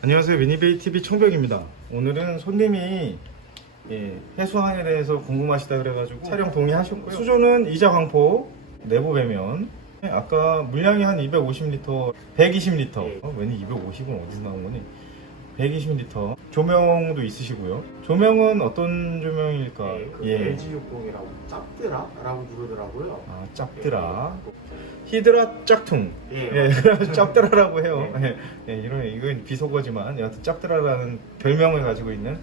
안녕하세요 미니베이 TV 청백입니다. 오늘은 손님이 예, 해수항에 대해서 궁금하시다 그래가지고 촬영 동의하셨고요. 수조는 이자 광포 내부 배면. 예, 아까 물량이 한 250리터, 120리터. 예. 어, 왠지 250은 어디서 나온 거니? 120리터. 조명도 있으시고요. 조명은 어떤 조명일까? 네, 그 예. LG60이라고 짭드라라고 부르더라고요. 아, 짭드라. 히드라 짝퉁. 예, 예. 짭드라라고 해요. 네. 예, 예, 이런 이건 비속어지만 여하튼 짭드라라는 별명을 가지고 있는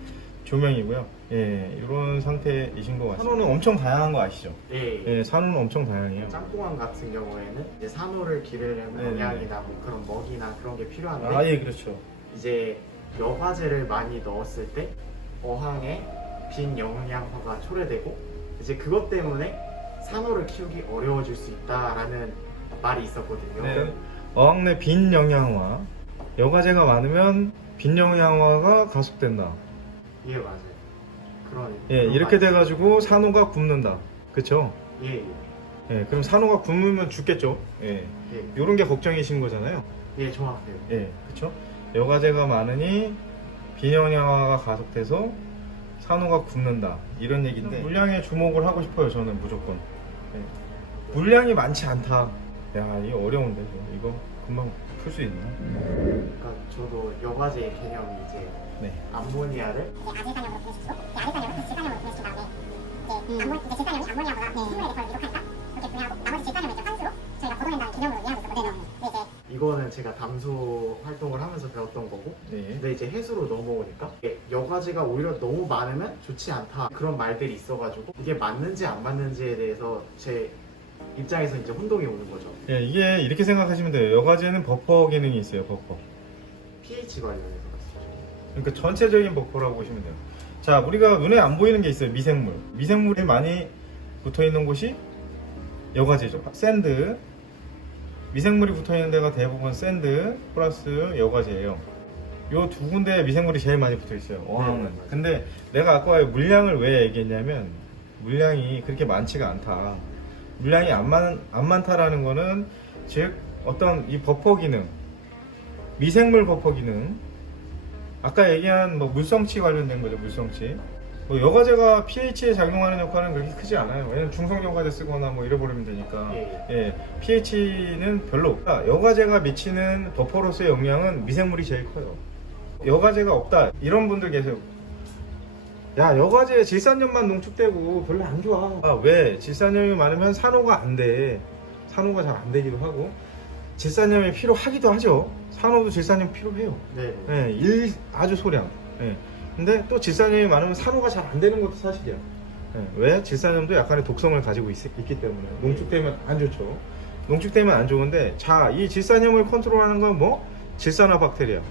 조명이고요. 예, 이런 상태이신 것 같습니다. 산호는 엄청 다양한 거 아시죠? 예, 예, 산호는 엄청 다양해요. 짬뽕왕 같은 경우에는 이제 산호를 기르려면 네, 영양이나 뭐 그런 먹이나 그런 게 필요한데 아, 예, 그렇죠. 이제 여과제를 많이 넣었을 때 어항에 빈 영양화가 초래되고 이제 그것 때문에 산호를 키우기 어려워질 수 있다라는 말이 있었거든요. 네. 어항 내 빈 영양화. 여과제가 많으면 빈 영양화가 가속된다. 예, 맞아요. 그런 예, 그런 이렇게 말이- 돼가지고 산호가 굶는다. 그쵸? 예, 예, 예, 그럼 산호가 굶으면 죽겠죠? 예. 예, 이런 게 걱정이신 거잖아요. 예, 정확해요. 예, 그렇죠. 여과제가 많으니 비영양화가 가속돼서 산호가 굶는다 이런 얘기인데 물량에 주목을 하고 싶어요 저는 무조건. 예. 물량이 많지 않다. 야 이거 어려운데 저. 이거 금방 풀 수 있나? 그러니까 저도 여과제의 개념이 이제 네. 암모니아를 아질산염으로 분해시키고 이 아질산염을 질산염으로 분해시킨 다음에 이제 암모 이제 질산염이 암모니아보다 식물의 대사를 이룩하니까 그렇게 분해하고 나머지 질산염을 이제 환수로 저희가 걷어낸다는 개념으로 이해하고 있었거든요. 이거는 제가 담수 활동을 하면서 배웠던 거고 네. 근데 이제 해수로 넘어오니까 이게 여과제가 오히려 너무 많으면 좋지 않다 그런 말들이 있어가지고 이게 맞는지 안 맞는지에 대해서 제 입장에서 이제 혼동이 오는 거죠 예, 이게 이렇게 생각하시면 돼요. 여과제는 버퍼 기능이 있어요. 버퍼. pH 관련해서 말씀드릴게요 그러니까 전체적인 버퍼라고 보시면 돼요. 자, 우리가 눈에 안 보이는 게 있어요. 미생물. 미생물이 많이 붙어 있는 곳이 여과제죠. 샌드. 미생물이 붙어 있는 데가 대부분 샌드 플러스 여과제예요. 요 두 군데에 미생물이 제일 많이 붙어 있어요. 어항은. 네. 근데 내가 아까 물량을 왜 얘기했냐면 물량이 그렇게 많지가 않다. 물량이 안, 많, 안 많다라는 거는 즉 어떤 이 버퍼 기능, 미생물 버퍼 기능, 아까 얘기한 뭐 물성치 관련된 거죠 물성치 뭐 여과제가 pH에 작용하는 역할은 그렇게 크지 않아요. 왜냐면 중성 여과제 쓰거나 뭐 이래버리면 되니까. 예, 예. pH는 별로 없다. 여과제가 미치는 버퍼로서의 영향은 미생물이 제일 커요. 여과제가 없다. 이런 분들 계세요. 야 여과제 질산염만 농축되고 별로 안 좋아. 아, 왜? 질산염이 많으면 산호가 안 돼. 산호가 잘 안 되기도 하고. 질산염이 필요하기도 하죠. 산호도 질산염 필요해요. 네. 예, 일 아주 소량. 예. 근데 또 질산염이 많으면 산호가 잘 안 되는 것도 사실이야. 예, 왜? 질산염도 약간의 독성을 가지고 있, 기 때문에 농축되면 안 좋죠. 농축되면 안 좋은데 자, 이 질산염을 컨트롤하는 건 뭐? 질산화 박테리아.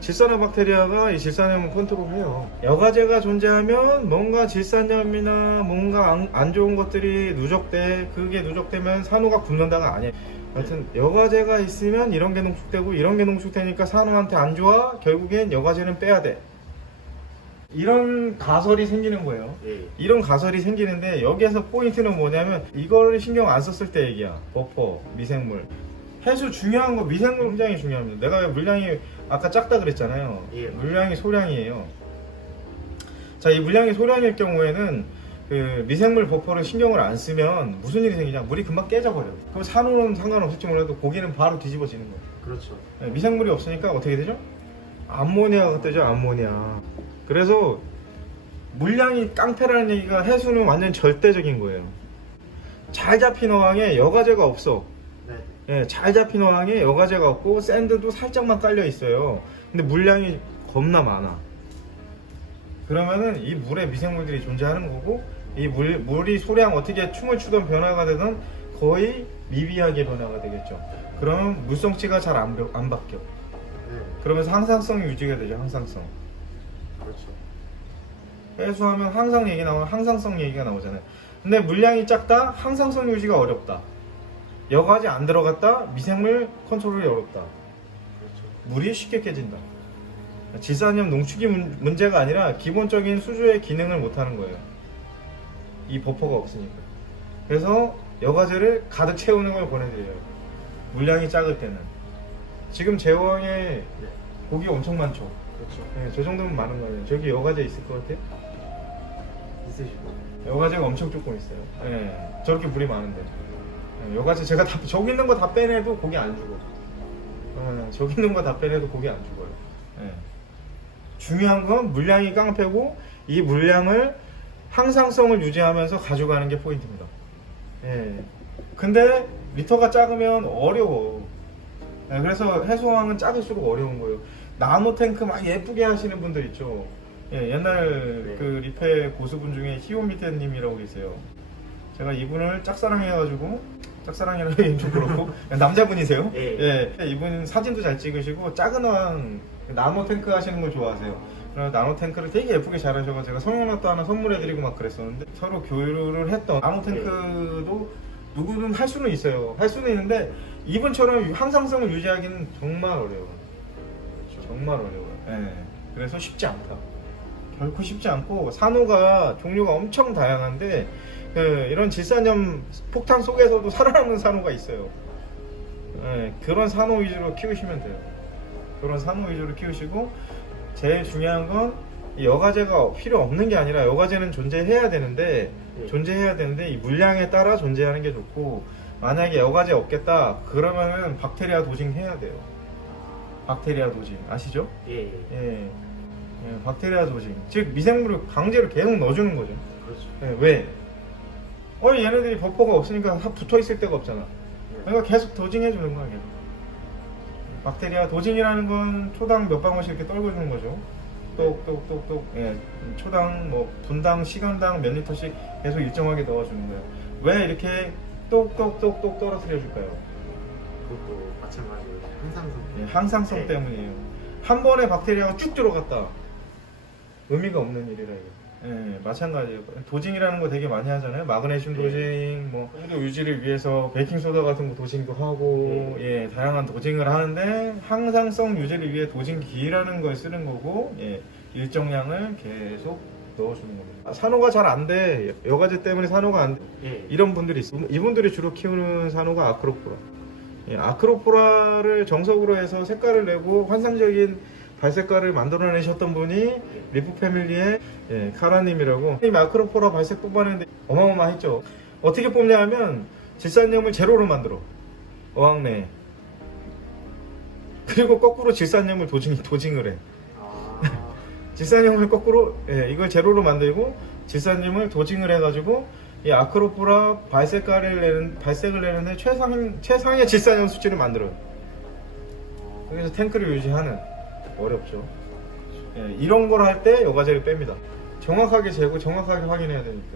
질산화 박테리아가 이 질산염을 컨트롤해요. 여과제가 존재하면 뭔가 질산염이나 뭔가 안, 안 좋은 것들이 누적돼 그게 누적되면 산호가 굶는다가 아니에요. 하여튼 여과제가 있으면 이런 게 농축되고 이런 게 농축되니까 산호한테 안 좋아 결국엔 여과제는 빼야 돼 이런 가설이 생기는 거예요. 예. 이런 가설이 생기는데 여기에서 포인트는 뭐냐면 이거를 신경 안 썼을 때 얘기야. 버퍼 미생물. 해수 중요한 거 미생물 굉장히 중요합니다. 내가 왜 물량이 아까 작다 그랬잖아요. 예. 물량이 소량이에요. 자 이 물량이 소량일 경우에는 그 미생물 버퍼를 신경을 안 쓰면 무슨 일이 생기냐? 물이 금방 깨져버려 그럼 산호는 상관없을지 몰라도 고기는 바로 뒤집어지는 거예요. 그렇죠. 네, 미생물이 없으니까 어떻게 되죠? 암모니아가 뜨죠 암모니아 그래서 물량이 깡패라는 얘기가 해수는 완전 절대적인 거예요. 잘 잡힌 어항에 여과제가 없어. 네. 예, 잘 잡힌 어항에 여과제가 없고 샌드도 살짝만 깔려 있어요. 근데 물량이 겁나 많아. 그러면은 이 물에 미생물들이 존재하는 거고 이 물, 물이 소량 어떻게 춤을 추던 변화가 되든 거의 미비하게 변화가 되겠죠. 그러면 물성치가 잘 안 안 바뀌어. 네. 그러면서 항상성이 유지가 되죠 항상성 그렇죠. 해수하면 항상 얘기 나오면 항상성 얘기가 나오잖아요. 근데 물량이 작다? 항상성 유지가 어렵다. 여과지 안 들어갔다? 미생물 컨트롤이 어렵다. 그렇죠. 물이 쉽게 깨진다. 질산염 농축이 문- 문제가 아니라 기본적인 수조의 기능을 못하는 거예요. 이 버퍼가 없으니까. 그래서 여과제를 가득 채우는 걸 권해드려요. 물량이 작을 때는. 지금 제왕에 네. 고기 엄청 많죠. 그렇죠. 예, 저 정도면 많은 거예요. 저기 여과제 있을 것 같아요? 있으시고. 여과제가 엄청 조금 있어요. 예, 저렇게 물이 많은데. 예, 여과제 제가 다 저기 있는 거 다 빼내도 고기 안 죽어. 예, 저기 있는 거 다 빼내도 고기 안 죽어요. 예. 중요한 건 물량이 깡패고 이 물량을 항상성을 유지하면서 가져가는 게 포인트입니다. 예. 근데 리터가 작으면 어려워. 예, 그래서 해수왕은 작을수록 어려운 거예요. 나노 탱크 막 예쁘게 하시는 분들 있죠. 예, 옛날 네. 그 리페 고수분 중에 히오미테님이라고 계세요. 제가 이분을 짝사랑해가지고 짝사랑이라는 좀 그렇고 남자분이세요. 예. 예, 이분 사진도 잘 찍으시고 작은 왕 나노 탱크 하시는 걸 좋아하세요. 그래서 나노 탱크를 되게 예쁘게 잘 하셔서 제가 성형라도 하나 선물해드리고 막 그랬었는데 서로 교류를 했던 나노 탱크도 누구든 할 수는 있어요. 할 수는 있는데 이분처럼 항상성을 유지하기는 정말 어려워요. 정말 어려워요. 예. 그래서 쉽지 않다. 결코 쉽지 않고 산호가 종류가 엄청 다양한데 그 이런 질산염 폭탄 속에서도 살아남는 산호가 있어요. 예, 그런 산호 위주로 키우시면 돼요. 그런 산호 위주로 키우시고 제일 중요한 건 이 여과제가 필요 없는 게 아니라 여과제는 존재해야 되는데 예. 존재해야 되는데 이 물량에 따라 존재하는 게 좋고 만약에 여과제 없겠다 그러면은 박테리아 도징 해야 돼요. 박테리아 도징 아시죠? 예. 예. 예, 예, 박테리아 도징 즉 미생물을 강제로 계속 넣어주는 거죠. 그렇죠. 예, 왜? 어 얘네들이 버퍼가 없으니까 다 붙어 있을 데가 없잖아. 그러니까 계속 도징해 주는 거야. 계속. 박테리아 도징이라는 건 초당 몇 방울씩 이렇게 떨궈 주는 거죠. 똑똑똑똑 예, 초당 뭐 분당 시간당 몇 리터씩 계속 일정하게 넣어주는 거예요. 왜 이렇게 똑똑똑똑 떨어뜨려 줄까요? 그것도 마찬가지로 항상성. 예, 항상성 네. 때문이에요. 한 번에 박테리아가 쭉 들어갔다. 의미가 없는 일이라 이거. 예, 마찬가지예요. 도징이라는 거 되게 많이 하잖아요. 마그네슘 네. 도징, 뭐 온도 유지를 위해서 베이킹 소다 같은 거 도징도 하고, 예, 다양한 도징을 하는데 항상성 유지를 위해 도징기라는 걸 쓰는 거고, 예, 일정량을 계속 넣어주는 겁니다. 아, 산호가 잘 안 돼. 여과제 때문에 산호가 안 돼. 예. 이런 분들이 있어. 이분들이 주로 키우는 산호가 아크로포라. 예, 아크로포라를 정석으로 해서 색깔을 내고 환상적인 발색깔을 만들어내셨던 분이 리프 패밀리의 예, 카라님이라고. 이 아크로포라 발색 뽑아내는데 어마어마했죠. 어떻게 뽑냐 하면 질산염을 제로로 만들어. 어항내. 그리고 거꾸로 질산염을 도징, 도징을 해. 아. 질산염을 거꾸로 예, 이걸 제로로 만들고 질산염을 도징을 해가지고 이 아크로포라 발색깔을 내는 발색을 내는데 최상 최상의 질산염 수치를 만들어요. 그래서 탱크를 유지하는 어렵죠. 예, 이런 걸 할 때 여과제를 뺍니다. 정확하게 재고 정확하게 확인해야 되니까.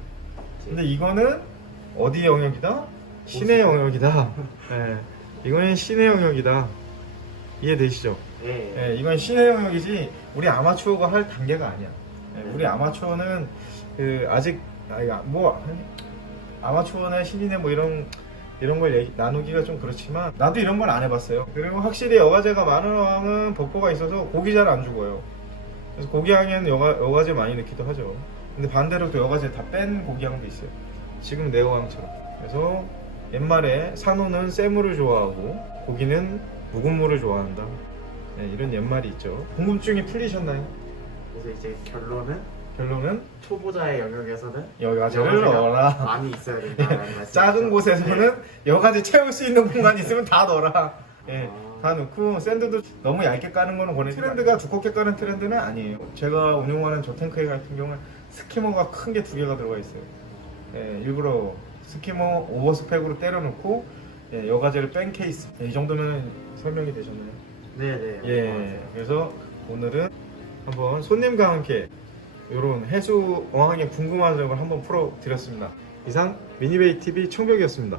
근데 이거는 어디 영역이다? 신의 영역이다. 예, 이거는 신의 영역이다. 이해되시죠? 예. 예, 이건 신의 영역이지 우리 아마추어가 할 단계가 아니야. 예, 우리 아마추어는 그 아직 아니, 뭐 아마추어나 신인의 뭐 이런 이런 걸 얘기- 나누기가 좀 그렇지만 나도 이런 걸 안 해봤어요. 그리고 확실히 여과제가 많은 어항은 버퍼가 있어서 고기 잘 안 죽어요. 그래서 고기향에는 여과, 여과제 많이 넣기도 하죠. 근데 반대로 또 여과제 다 뺀 고기향도 있어요. 지금 내 어항처럼. 그래서 옛말에 산호는 쇠물을 좋아하고 고기는 묵은 물을 좋아한다. 네, 이런 옛말이 있죠. 궁금증이 풀리셨나요? 그래서 이제 결론은 결론은 초보자의 영역에서는 여과제를 여과제가 넣어라. 많이 있어야 된다는 말씀. 작은 곳에서는 여과제 채울 수 있는 공간이 있으면 다 넣어라. 예, 아. 다 넣고 샌드도 너무 얇게 까는 거는 권해. 트렌드가 두껍게 까는 트렌드는 아니에요. 제가 운영하는 저 탱크에 같은 경우는 스키머가 큰 게 두 개가 들어가 있어요. 예, 일부러 스키머 오버스펙으로 때려놓고 예, 여과제를 뺀 케이스. 예, 이 정도면 설명이 되셨나요? 네네. 예, 그래서 오늘은 한번 손님과 함께 이런 해수 어항에 궁금한 점을 한번 풀어드렸습니다. 이상 미니베이 TV 청벽이었습니다.